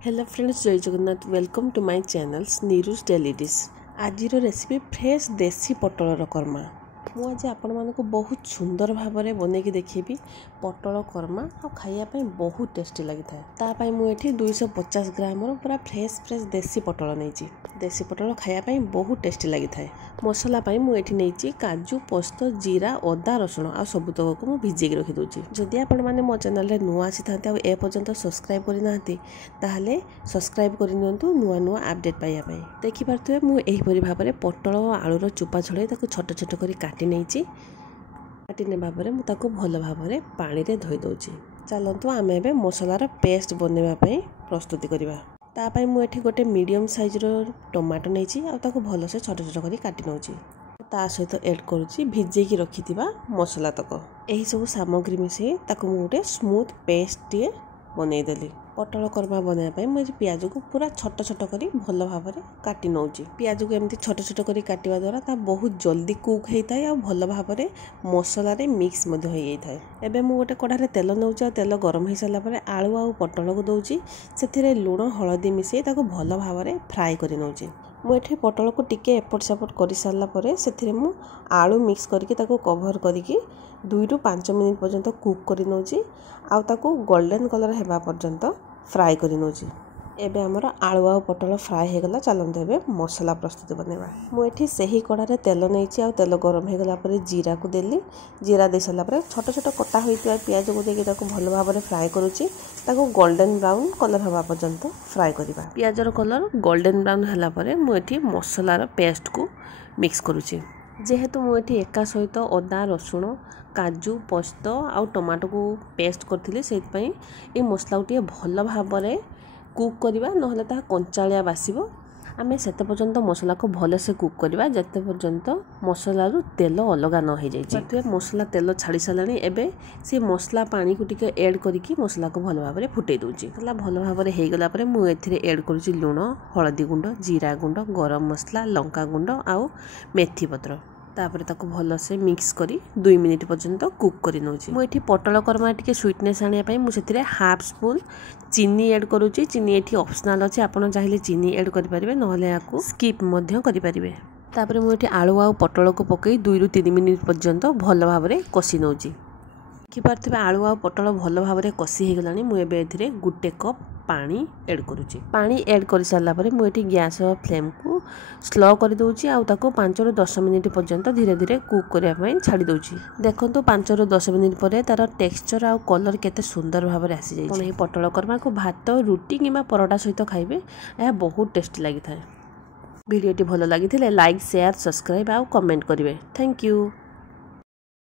Hello friends, Jai Jagannath. Welcome to my channels Neeru's daily dish. आज recipe fresh desi पटल कर्मा। मुझे आपण मानक बहुत सुंदर भाव में बनैकी देखी पटल कर्मा और खायापी बहुत टेस्टी लगी था। मुझे 250 ग्राम पूरा फ्रेश देसी पटल नहीं। देसी पटल खायापी बहुत टेस्टी लगी था। मसला मुझे नहीं काजू, पोस्त, जीरा, अदा, रसुण आ सबुतक को भिजेक रखीदे। जदि आपण मैंने मो चैनल नुआ आसी था एपर्यंत सब्सक्राइब करना ताहले सब्सक्राइब करनियंतु नुआ नुआ अपडेट पाइबा। देखिपे मुझे भाव में पटल और आलूर चोपा छड़े छोट छोट कर काटी नहीं। काटी ने मुझे भल भाव में पानी रे धोई दौची। चलतु आम ए मसलार पेस्ट बनवाई प्रस्तुति करवा। तापाई मुझे गोटे मीडियम साइजर टमाटो नहीं भल से छोट छोट कर काटी नौ। ता सहित एड करुच्ची भिजेकी रखि मसला तक। यही सब सामग्री मिसई गोटे स्मूथ पेस्ट टे बनईदेली। पटल कर्मा बनवाई मुझे पियाज को पूरा छोट छोट कर भल भाव में काटी नौ। पियाज को एमती छोट छोट कर काटिया द्वारा ता बहुत जल्दी कुक होता है और भल भाव में मसला मिक्स हो जाए। एबे मु गोटे कढ़ाई तेल नौ। तेल गरम हो सारापर आलू आ पटल को दौची। से लुण हलदी मिसई भल भाव में फ्राए कर नौ। मुझे पटल को टिके एपट सेपट कर सारापर से आलू मिक्स करके कभर करके 2 ରୁ 5 मिनिट पर्यंत कुक कर नौ। गोल्डन कलर होगा पर्यंत फ्राए कर नौ। एबे हमर आलू आ पटल फ्राए हो गला। चलते एबे मसला प्रस्तुत बनवा। मुझे से ही कढ़ाई तेल नहीं आ तेल गरम हो गला जीरा को देली। जीरा दे सारापर छोट छोट कटा होता पियाज को देके भल भाव में फ्राए करुच्ची। गोल्डन ब्राउन कलर होगा पर्यंत फ्राए करवा। पियाजर कलर गोल्डन ब्राउन है मुझे मसलार पेस्ट को मिक्स करुच्ची। जेहेतु मुझे एका सहित अदा, रसुण, काजू, पोस्त आ टमाटो को पेस्ट करी से मसला को भल भाव में कुक करवा ना कंचालिया बासिबो। आमे सेते पर्यंत मसला को भले से कुक करवा जते पर्यंत मसलारू तेल अलग न हो जाए। मसला तेल छाड़ी सारे एबे से मसला पानी को टिके ऐड करके मसला को भल भाव में फुटे दूची। भल भाव में हो गला मुझे ऐड करुच्ची लुण, हलदी गुंड, जीरा गुंड, गरम मसला, लंका गुंड आ मेथी पत्र। तापर ताको भल से मिक्स करी 2 मिनिट पर्यंत कुक कर नौ। मुझे पटल कर्मा टिके स्वीटनेस आने मुझे हाफ स्पून चीनी ऐड करुच्ची। चीनी ये ऑप्शनल अच्छे, आप चाहिए चीनी ऐड करेंगे ना स्किप करेंगे। तापर मुझे आलू आ पटल को पकई 2 ରୁ 3 मिनिट पर्यंत भल भाव में कषि नौ। देखिपे आलू आ पटल भल भाव में कषि हो गला। मुझे गोटे कप पानी ऐड करुच्ची। पानी ऐड कर सारापर मुझे गैस फ्लेम को स्लो कर दूची। 5 ରୁ 10 मिनिट पर्यंत धीरे धीरे कुक करने छाड़ी दूची। देखो 5 ରୁ 10 मिनिट पर तार टेक्सचर आ कलर केते सुंदर भाव में आसी जाए। पटल कर्मा को भात, रुटी किंबा परोटा सहित खाइबे, यह बहुत टेस्टी लगी था। वीडियोटी भल लगी लाइक, शेयर, सब्सक्राइब आ कमेंट करेंगे। Thank you.